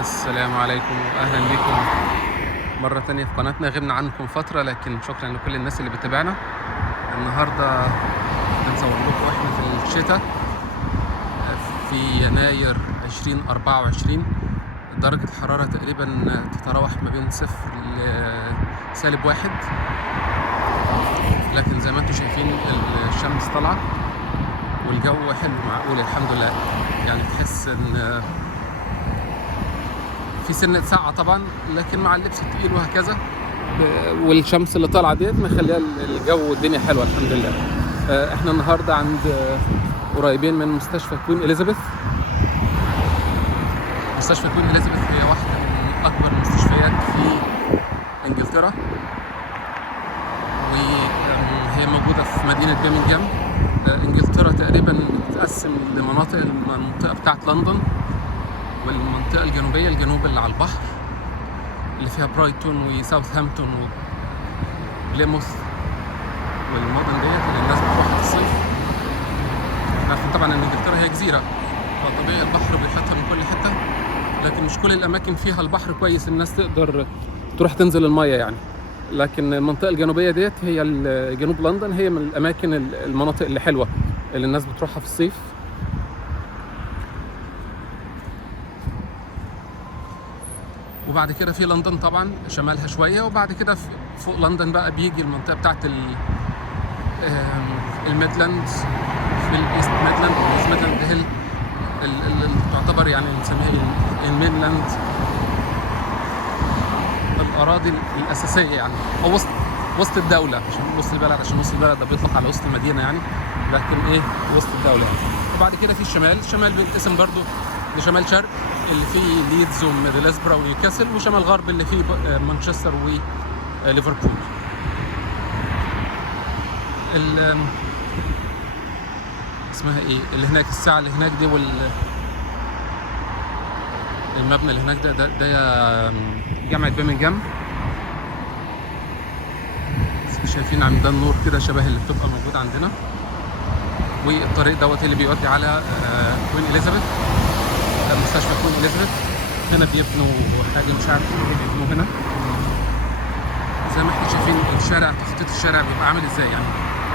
السلام عليكم واهلا بكم مره تانية في قناتنا. غبنا عنكم فتره لكن شكرا لكل الناس اللي بتتابعنا. النهارده بنصور لكم واحنا في الشتاء في يناير 2024. درجه الحراره تقريبا تتراوح ما بين 0 ل-1، لكن زي ما انتم شايفين الشمس طالعه والجو حلو معقول الحمد لله. يعني تحس ان في سنة ساعة طبعا، لكن مع اللبس التقيل وهكذا والشمس اللي طالعة ديت مخليها الجو والدنيا حلوة الحمد لله. احنا النهاردة عند قريبين من مستشفى كوين إليزابيث. مستشفى كوين إليزابيث هي واحدة من أكبر المستشفيات في إنجلترا، وهي موجودة في مدينة بيرمنغهام. إنجلترا تقريبا بتتقسم لمناطق، المنطقة بتاعت لندن والمنطقة الجنوبية، الجنوب اللي على البحر اللي فيها برايتون وساوثهامبتون وبليموث والمدن ديت اللي الناس بتروحها في الصيف. عارفين طبعا ان انجلترا هي جزيرة، فطبيعي البحر بيحيطها من كل حتة، لكن مش كل الأماكن فيها البحر كويس الناس تقدر تروح تنزل المية يعني. لكن المنطقة الجنوبية ديت هي جنوب لندن، هي من الأماكن المناطق اللي حلوة اللي الناس بتروحها في الصيف. وبعد كده في لندن طبعا شمالها شويه، وبعد كده فوق لندن بقى بيجي المنطقه بتاعت الميدلاند، في الايست ميدلاند. الايست ميدلاند هي اللي تعتبر يعني بنسميها المينلاند، الاراضي الاساسيه يعني، او وسط الدوله، مش هنقول وسط البلد عشان وسط البلد ده بيطلق على وسط المدينه يعني، لكن ايه وسط الدوله يعني. وبعد كده في الشمال بينقسم برضو لشمال شرق اللي فيه ليدز وميدلسبرا ونيوكاسل، وشمال غرب اللي فيه مانشستر وليفربول. اسمها ايه اللي هناك، الساعه اللي هناك دي المبنى اللي هناك ده جامعه بيرمنغهام. شايفين عندنا النور كده شبه اللي بتبقى موجود عندنا، والطريق دوت اللي بيودي على كوين إليزابيث، مستشفى كوين إليزابيث. هنا بيبنوا حاجه مش عارف ايه بيبنوا هنا. زي ما احنا شايفين الشارع، تخطيط الشارع بيبقى عامل ازاي يعني.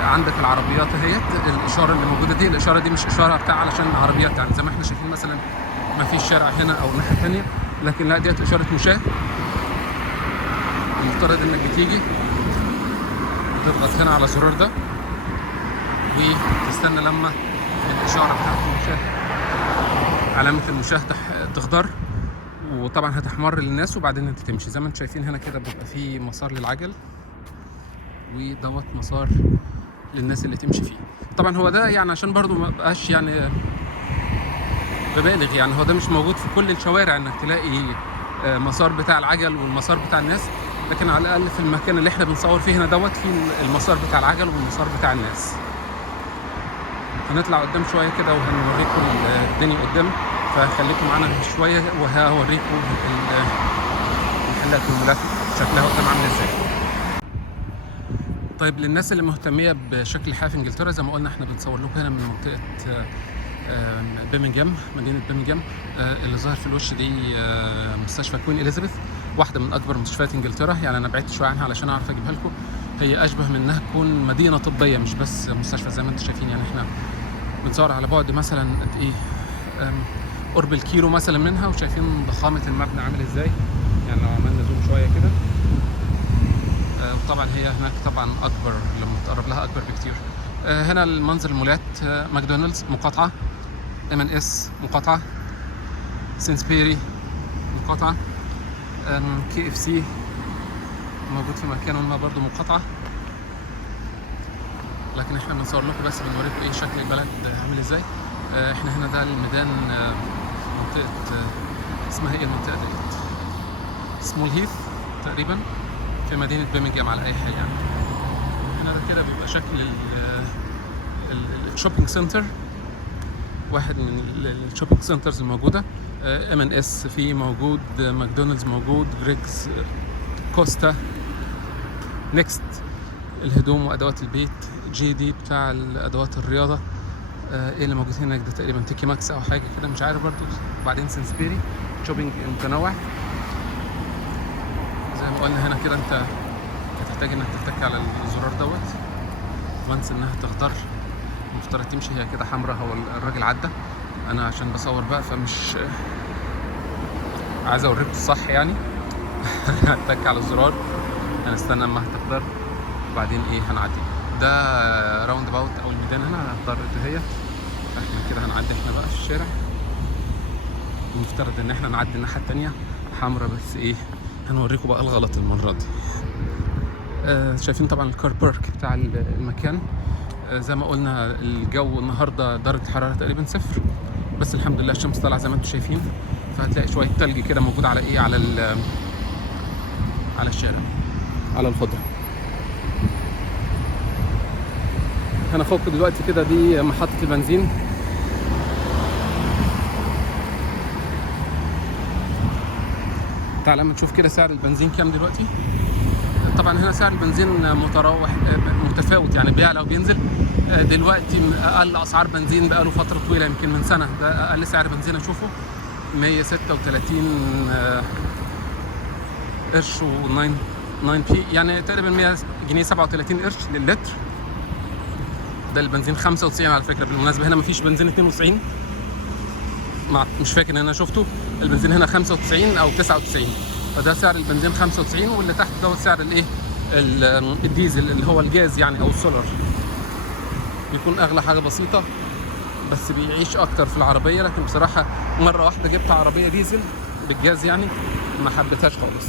عندك العربيات اهيت، الاشاره اللي موجوده دي، الاشاره دي مش اشاره بتاع علشان العربيات يعني، زي ما احنا شايفين مثلا ما فيش شارع هنا او الناحيه الثانيه، لكن لا ديت اشاره مشاه. المفترض انك بتيجي تضغط هنا على الزرار ده وتستنى لما الاشاره بتاعت المشاه، علامه المشاه تخضر، وطبعا هتحمر للناس وبعدين انت تمشي. زي ما انتم شايفين هنا كده بيبقى فيه مسار للعجل، ودوت مسار للناس اللي تمشي فيه. طبعا هو ده يعني عشان برضو ما بقاش يعني ببالغ يعني، هو ده مش موجود في كل الشوارع انك تلاقي مسار بتاع العجل والمسار بتاع الناس، لكن على الاقل في المكان اللي احنا بنصور فيه هنا دوت في المسار بتاع العجل والمسار بتاع الناس. هنطلع قدام شويه كده وهنوريكم الدنيا قدام، فخليكم معانا شويه وهوريكم المحلات والمولات شكلها قدام عامل ازاي. طيب للناس اللي مهتميه بشكل الحياه في انجلترا، زي ما قلنا احنا بنصور لكم هنا من منطقه بيرمنغهام، مدينه بيرمنغهام. اللي ظاهر في الوش دي مستشفى كوين إليزابيث، واحده من اكبر مستشفيات انجلترا يعني. انا بعدت شويه عنها علشان اعرف اجيبها لكم. هي اشبه من انها تكون مدينه طبيه مش بس مستشفى زي ما انتم شايفين يعني. احنا بنصور على بعد مثلا قد ايه، قرب الكيلو مثلا منها، وشايفين ضخامه المبنى عامل ازاي يعني. لو عملنا زوم شويه كده، وطبعا هي هناك طبعا اكبر، لما تقرب لها اكبر بكتير. هنا المنظر المولات، ماكدونالدز مقاطعه، M&S مقاطعه، سينسبيري مقاطعه، KFC موجود في مكانه ما برضو مقاطعه. لكن احنا بنصور لكم بس بنوريكم ايه شكل البلد عامل ازاي. احنا هنا ده الميدان، منطقه اسمها ايه المنطقه ديت، سمول هيث تقريبا، في مدينه بيرمنغهام على اي حال يعني. هنا ده كده بيبقى شكل الشوبينج سنتر، واحد من الشوبينج سنترز الموجوده. M&S في موجود، ماكدونالدز موجود، جريجز، كوستا، نيكست الهدوم وادوات البيت، JD بتاع الادوات الرياضه، ايه اللي موجود هناك ده؟ تقريبا تيكي ماكس او حاجه كده، مش عارف برضو. وبعدين سنسبيري شوبينج متنوع. زي ما قلنا هنا كده انت هتحتاج انك تتك على الزرار دوت، وانس انها تخضر المفترض تمشي. هي كده حمراء، هو الراجل عدى، انا عشان بصور بقى فمش عايز اوريكم الصح يعني. هتك على الزرار، هنستنى اما تخضر وبعدين ايه هنعدي. ده راوند باوت او الميدان هنا هنختار هي. احنا كده هنعدي احنا بقى في الشارع، المفترض ان احنا نعدي الناحيه التانيه حمراء، بس ايه هنوريكم بقى الغلط المره دي. شايفين طبعا الكار بارك بتاع المكان. زي ما قلنا الجو النهارده درجه الحراره تقريبا 0، بس الحمد لله الشمس طالعه زي ما انتم شايفين. فهتلاقي شويه تلج كده موجود على ايه، على الشارع، على الخضره. انا فوق دلوقتي كده، دي محطه البنزين. تعال لما نشوف كده سعر البنزين كام دلوقتي. طبعا هنا سعر البنزين متفاوت يعني، بيعلى وبينزل. دلوقتي اقل اسعار بنزين بقاله فتره طويله، يمكن من سنه، ده اقل سعر بنزين اشوفه 136 قرش و9 بي، يعني تقريبا 100 جنيه 37 قرش للتر. ده البنزين 95 على فكره بالمناسبه. هنا مفيش بنزين 92، مش فاكر ان انا شفته. البنزين هنا 95 او 99، فده سعر البنزين 95. واللي تحت دوت سعر الايه، الديزل اللي هو الجاز يعني او السولار. بيكون اغلى حاجه بسيطه، بس بيعيش اكتر في العربيه. لكن بصراحه مره واحده جبت عربيه ديزل بالجاز يعني ما حبيتهاش خالص.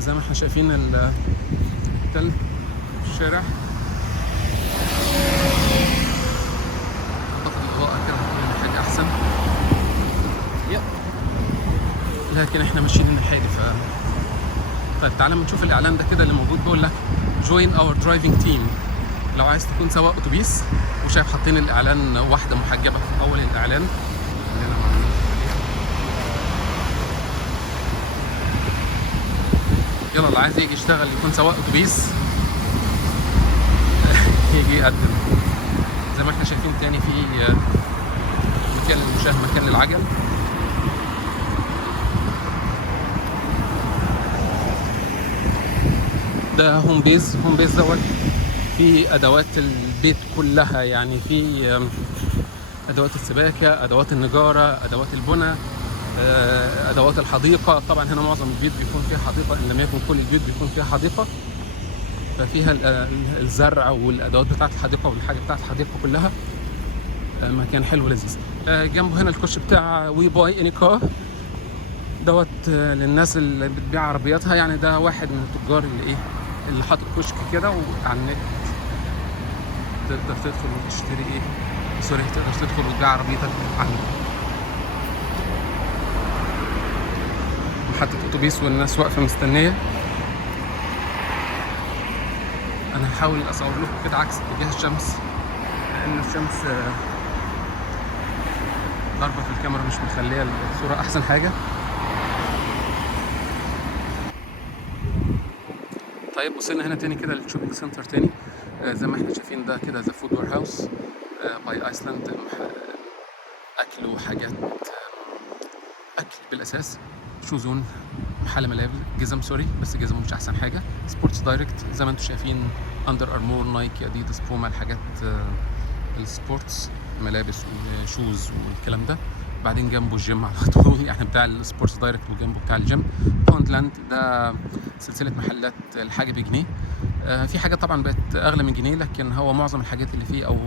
زي ما احنا شايفين التل في الشارع. اعتقد الاضاءه كده هتكون حاجه احسن، لكن احنا ماشيين الناحيه دي. طيب تعالى نشوف الاعلان ده كده اللي موجود، بيقول لك join our driving team لو عايز تكون سواق اتوبيس. وشايف حاطين الاعلان واحده محجبه في اول الاعلان. يلا اللي عايز يجي يشتغل يكون سواق اتوبيس يجي يقدم. زي ما احنا شايفين تاني في مكان للمشاة، مكان للعجل. ده هوم بيز دوت في ادوات البيت كلها، يعني في ادوات السباكه، ادوات النجاره، ادوات البناء، ادوات الحديقه. طبعا هنا معظم البيوت بيكون فيها حديقه، ان لم يكن كل البيوت بيكون فيها حديقه. ففيها الزرع والادوات بتاعه الحديقه والحاجه بتاعه الحديقه كلها. مكان حلو لذيذ. جنبه هنا الكوش بتاع وي باي اني كار دوت للناس اللي بتبيع عربياتها. يعني ده واحد من التجار اللي حاطط كشك كده، وعلى النت تقدر تدخل وتشتري تقدر تدخل وتبيع عربيتك عنه. محطة اتوبيس والناس واقفة مستنية. انا هحاول اصور لكم كده عكس اتجاه الشمس، لان الشمس ضربة في الكاميرا مش مخلية الصورة احسن حاجة. طيب وصلنا هنا تاني كده للشوبينج سنتر تاني. زي ما احنا شايفين ده كده ذا فود وير هاوس باي ايسلاند. اكل وحاجات اكل بالاساس. شو زون، محل ملابس، جزم سوري بس جزم مش احسن حاجه. سبورتس دايركت زي ما انتم شايفين، اندر ارمور، نايكي، اديداس، بوما، الحاجات السبورتس، ملابس وشوز والكلام ده. بعدين جنبه الجيم على طول يعني بتاع السبورتس دايركت، وجنبه بتاع الجيم. بوندلاند ده سلسله محلات الحاجه بجنيه. في حاجات طبعا بقت اغلى من جنيه، لكن هو معظم الحاجات اللي فيه او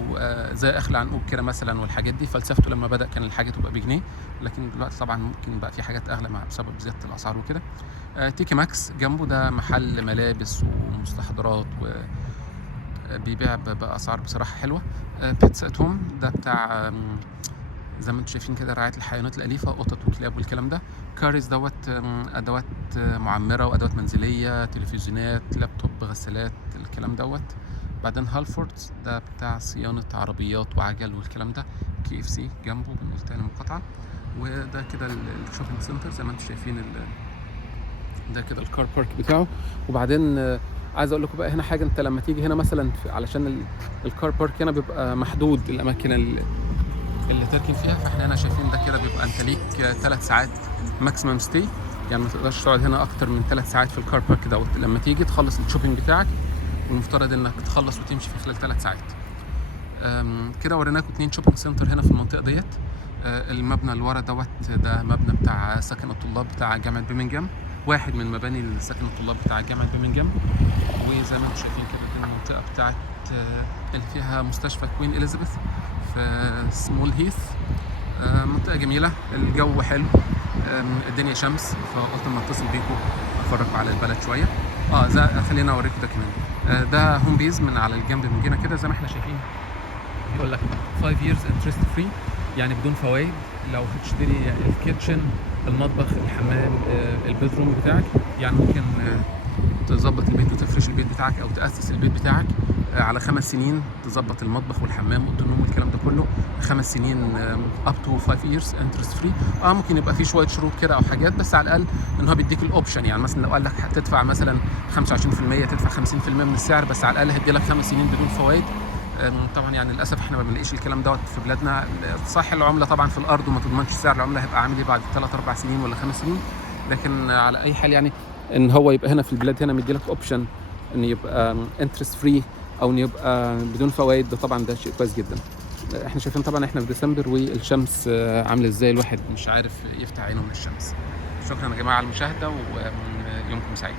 زي اخلع عنقود كده مثلا والحاجات دي، فلسفته لما بدا كان الحاجه تبقى بجنيه، لكن دلوقتي طبعا ممكن بقى في حاجات اغلى بسبب زياده الاسعار وكده. تيكي ماكس جنبه ده محل ملابس ومستحضرات وبيبيع باسعار بصراحه حلوه. بيتس ات هوم ده بتاع زي ما انتم شايفين كده رعايه الحيوانات الاليفه، قطط وكلاب والكلام ده. كاريز دوت ادوات معمره وادوات منزليه، تلفزيونات، لابتوب، غسالات، الكلام دوت. بعدين هالفورد ده بتاع صيانه عربيات وعجل والكلام ده. KFC جنبه بنقول تاني مقاطعه. وده كده الشوبينج سنتر زي ما انتم شايفين ده كده الكار بارك بتاعه. وبعدين عايز اقول لكم بقى هنا حاجه، انت لما تيجي هنا مثلا علشان الكار بارك هنا بيبقى محدود الاماكن اللي تركن فيها، فاحنا هنا شايفين ده كده بيبقى انت ليك 3 ساعات ماكسيمم ستي، يعني ما تقدرش تقعد هنا اكتر من 3 ساعات في الكار بارك دوت. لما تيجي تخلص الشوبينج بتاعك والمفترض انك تخلص وتمشي في خلال 3 ساعات. كده وريناكم 2 شوبينج سنتر هنا في المنطقه ديت. المبنى اللي ورا دوت ده مبنى بتاع سكن الطلاب بتاع جامعه برمنجهام، واحد من مباني سكن الطلاب بتاع جامعه برمنجهام. وزي ما انتم شايفين كده دي المنطقه بتاعت اللي فيها مستشفى كوين اليزابيث في سمول هيث. منطقه جميله، الجو حلو، الدنيا شمس، فقلت اما اتصل بيكم افرجكم على البلد شويه. خلينا اوريكم ده كمان. ده هوم بيز من على الجنب من هنا كده زي ما احنا شايفين، يقول لك 5 years interest free، يعني بدون فوائد. لو هتشتري الكيتشن، المطبخ، الحمام، البيدروم بتاعك، يعني ممكن تظبط البيت وتفرش البيت بتاعك او تاسس البيت بتاعك على 5 سنين، تظبط المطبخ والحمام والنوم والكلام ده كله 5 سنين up to 5 years interest free. ممكن يبقى في شويه شروط كده او حاجات، بس على الاقل ان هو بيديك الاوبشن. يعني مثلا لو قال لك هتدفع مثلا 25%، تدفع 50% من السعر، بس على الاقل هيدي لك 5 سنين بدون فوائد. طبعا يعني للاسف احنا ما بنلاقيش الكلام دوت في بلادنا. صح العمله طبعا في الارض وما تضمنش سعر العمله هيبقى عامل ايه بعد 3 4 سنين ولا 5 سنين، لكن على اي حال يعني ان هو يبقى هنا في البلاد هنا مدي لك اوبشن ان يبقى انترست فري او ان يبقى بدون فوائد. ده طبعا ده شيء كويس جدا. احنا شايفين طبعا احنا في ديسمبر والشمس عامله ازاي، الواحد مش عارف يفتح عينه من الشمس. شكرا يا جماعه على المشاهده ويومكم سعيد.